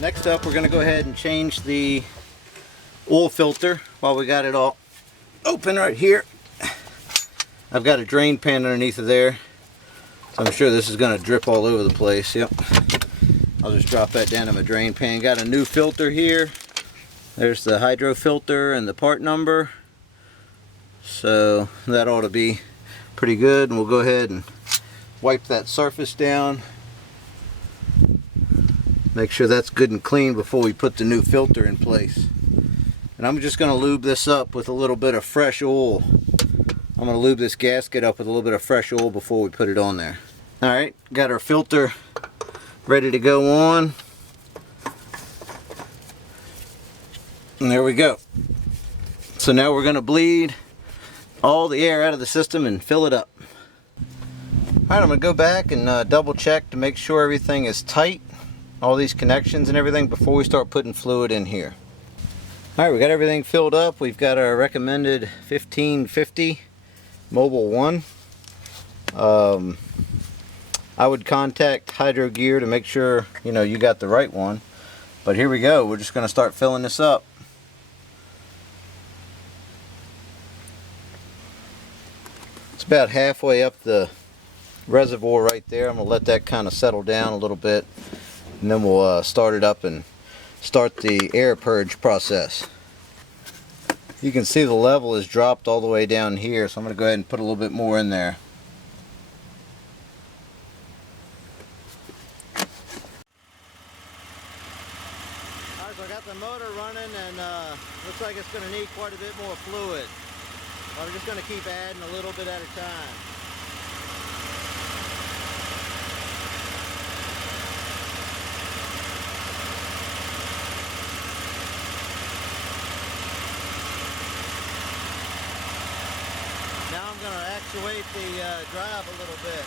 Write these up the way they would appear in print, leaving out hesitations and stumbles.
Next up, we're going to go ahead and change the oil filter while we got it all open right here. I've got a drain pan underneath of there, so I'm sure this is going to drip all over the place. Yep. I'll just drop that down in my drain pan. Got a new filter here. There's the hydro filter and the part number. So that ought to be pretty good. And we'll go ahead and wipe that surface down. Make sure that's good and clean before we put the new filter in place. And I'm just going to lube this up with a little bit of fresh oil. I'm going to lube this gasket up with a little bit of fresh oil before we put it on there. Alright, got our filter ready to go on. And there we go. So now we're going to bleed all the air out of the system and fill it up. Alright, I'm going to go back and double check to make sure everything is tight. All these connections and everything before we start putting fluid in here. Alright, we got everything filled up. We've got our recommended 1550 Mobile 1. I would contact Hydro Gear to make sure you got the right one. But here we go. We're just going to start filling this up. It's about halfway up the reservoir right there. I'm going to let that kind of settle down a little bit. And then we'll start it up and start the air purge process. You can see the level is dropped all the way down here, so I'm going to go ahead and put a little bit more in there. Alright, so I got the motor running and looks like it's going to need quite a bit more fluid. I'm just going to keep adding a little bit at a time. Now I'm going to actuate the drive a little bit.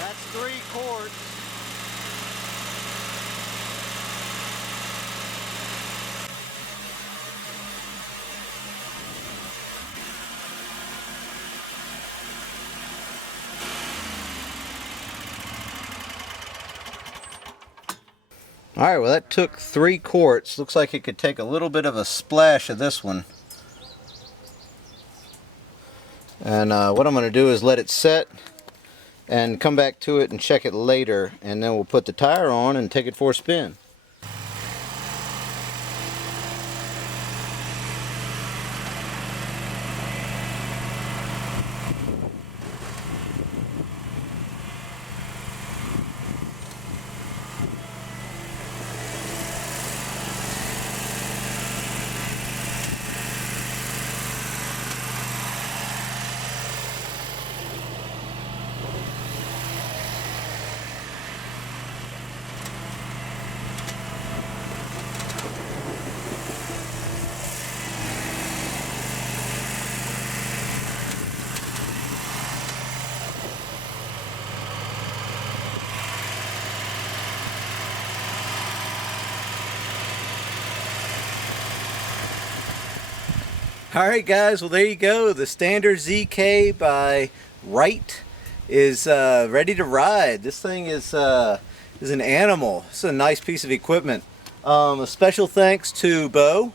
That's 3 quarts. Alright, well that took 3 quarts. Looks like it could take a little bit of a splash of this one. And what I'm going to do is let it set and come back to it and check it later, and then we'll put the tire on and take it for a spin. Alright guys, well there you go. The Stander ZK by Wright is ready to ride. This thing is an animal. It's a nice piece of equipment. A special thanks to Bo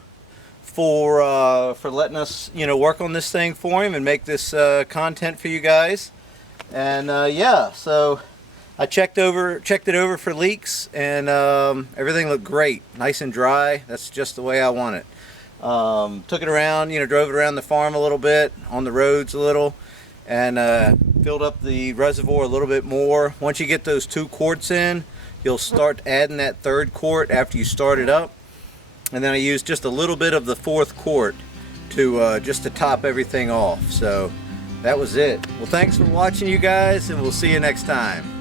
for letting us work on this thing for him and make this content for you guys. And yeah, so I checked it over for leaks, and everything looked great, nice and dry. That's just the way I want it. Took it around, drove it around the farm a little bit, on the roads a little, and filled up the reservoir a little bit more. Once you get those 2 quarts in, you'll start adding that 3rd quart after you start it up. And then I used just a little bit of the 4th quart to just to top everything off. So that was it. Well, thanks for watching, you guys, and we'll see you next time.